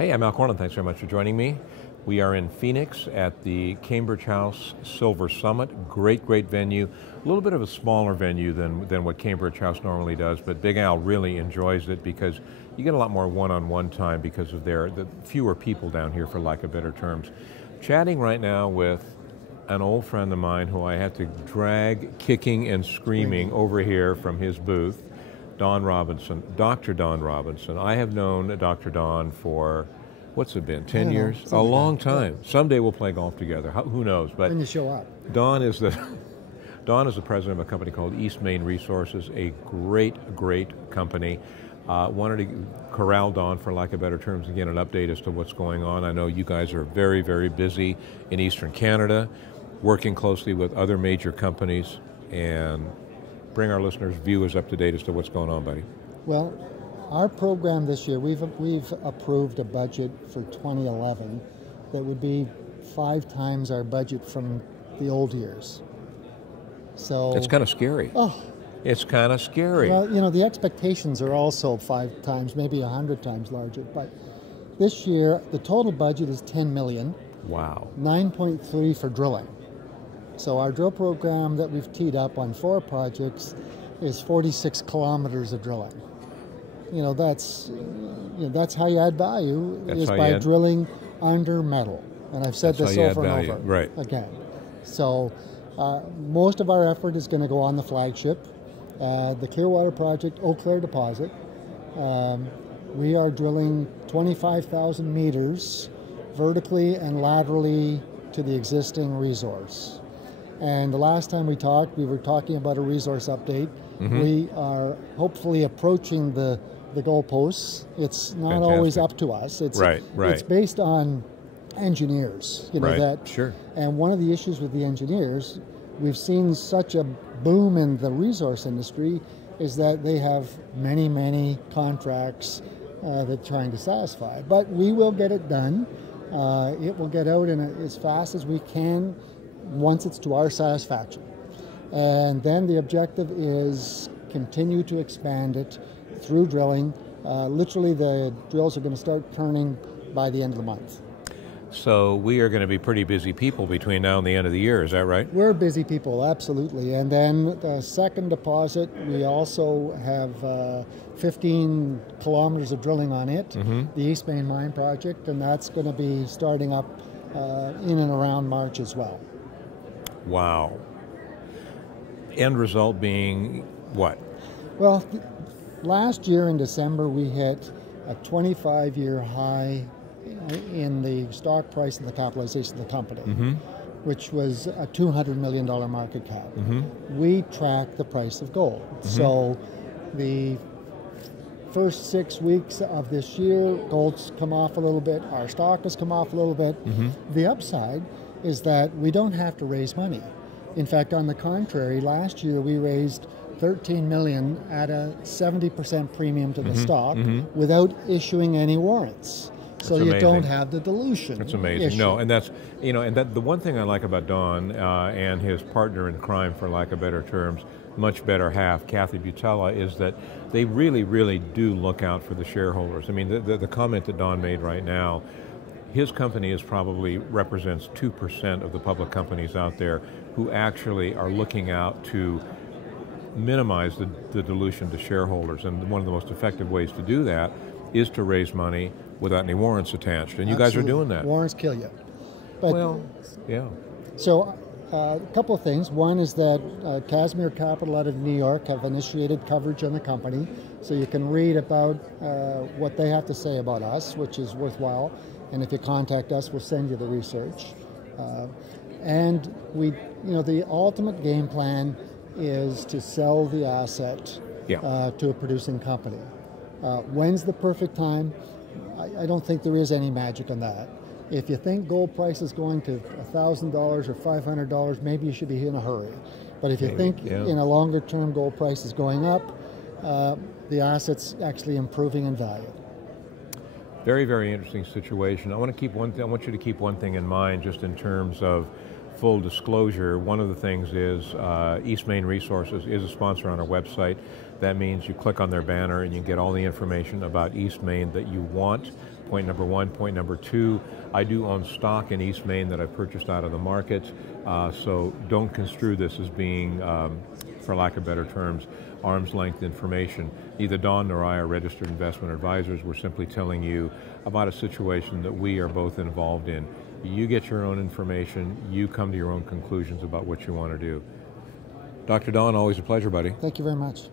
Hey, I'm Al Korelin. Thanks very much for joining me. We are in Phoenix at the Cambridge House Silver Summit. Great venue. A little bit of a smaller venue than what Cambridge House normally does, but Big Al really enjoys it because you get a lot more one-on-one time because of the fewer people down here, for lack of better terms. Chatting right now with an old friend of mine who I had to drag kicking and screaming over here from his booth, Don Robinson, Dr. Don Robinson. I have known Dr. Don for, what's it been, 10 years? A long time. Yeah. Someday we'll play golf together. Who knows? But when you show up. Don is the president of a company called Eastmain Resources, a great company. Wanted to corral Don, for lack of better terms, and get an update as to what's going on. I know you guys are very busy in Eastern Canada, working closely with other major companies, and bring our listeners, viewers up to date as to what's going on, buddy. Well, our program this year, we've approved a budget for 2011 that would be 5 times our budget from the old years. So it's kind of scary. Oh, it's kind of scary. Well, you know, the expectations are also 5 times, maybe 100 times larger. But this year, the total budget is $10 million. Wow. 9.3 for drilling. So our drill program that we've teed up on 4 projects is 46 kilometers of drilling. You know, that's how you add value, is by drilling under metal. And I've said this over and over again. So most of our effort is going to go on the flagship, the Clearwater project, Eau Claire deposit. We are drilling 25,000 meters vertically and laterally to the existing resource. And the last time we talked, we were talking about a resource update. Mm-hmm. We are hopefully approaching the goalposts. It's not always up to us. It's It's based on engineers. You know that. Sure. And one of the issues with the engineers, we've seen such a boom in the resource industry, is that they have many contracts that they're trying to satisfy. But we will get it done. It will get out as fast as we can, once it's to our satisfaction. And then the objective is continue to expand it through drilling. Literally the drills are going to start turning by the end of the month. So we are going to be pretty busy people between now and the end of the year, is that right? We're busy people, absolutely. And then the second deposit, we also have 15 kilometers of drilling on it, the Eastmain Mine project, and that's going to be starting up in and around March as well. Wow. End result being what? Well, last year in December we hit a 25-year high in the stock price and the capitalization of the company, which was a $200 million market cap. We track the price of gold. So the first 6 weeks of this year, gold's come off a little bit, our stock has come off a little bit. The upside is that we don't have to raise money. In fact, on the contrary, last year we raised $13 million at a 70% premium to the stock without issuing any warrants. So you don't have the dilution. That's amazing. Issue. No, and that's, you know, and that the one thing I like about Don and his partner in crime, for lack of better terms, much better half, Kathy Butella, is that they really do look out for the shareholders. I mean, the comment that Don made right now, his company probably represents 2% of the public companies out there who actually are looking out to minimize the dilution to shareholders. And one of the most effective ways to do that is to raise money without any warrants attached. And you guys are doing that. Warrants kill you. But, well, yeah. So a couple of things. One is that Casimir Capital out of New York have initiated coverage on the company. So you can read about what they have to say about us, which is worthwhile. And if you contact us, we'll send you the research. And the ultimate game plan is to sell the asset to a producing company. When's the perfect time? I don't think there is any magic on that. If you think gold price is going to $1,000 or $500, maybe you should be in a hurry. But if you think in a longer term gold price is going up, the asset's actually improving in value. Very interesting situation. I want you to keep one thing in mind, just in terms of full disclosure. One of the things is Eastmain Resources is a sponsor on our website. That means you click on their banner and you get all the information about Eastmain that you want. point number one. Point number two, I do own stock in Eastmain that I've purchased out of the market, so don't construe this as being, for lack of better terms, arm's length information. Neither Don nor I are registered investment advisors. We're simply telling you about a situation that we are both involved in. You get your own information, you come to your own conclusions about what you want to do. Dr. Don, always a pleasure, buddy. Thank you very much.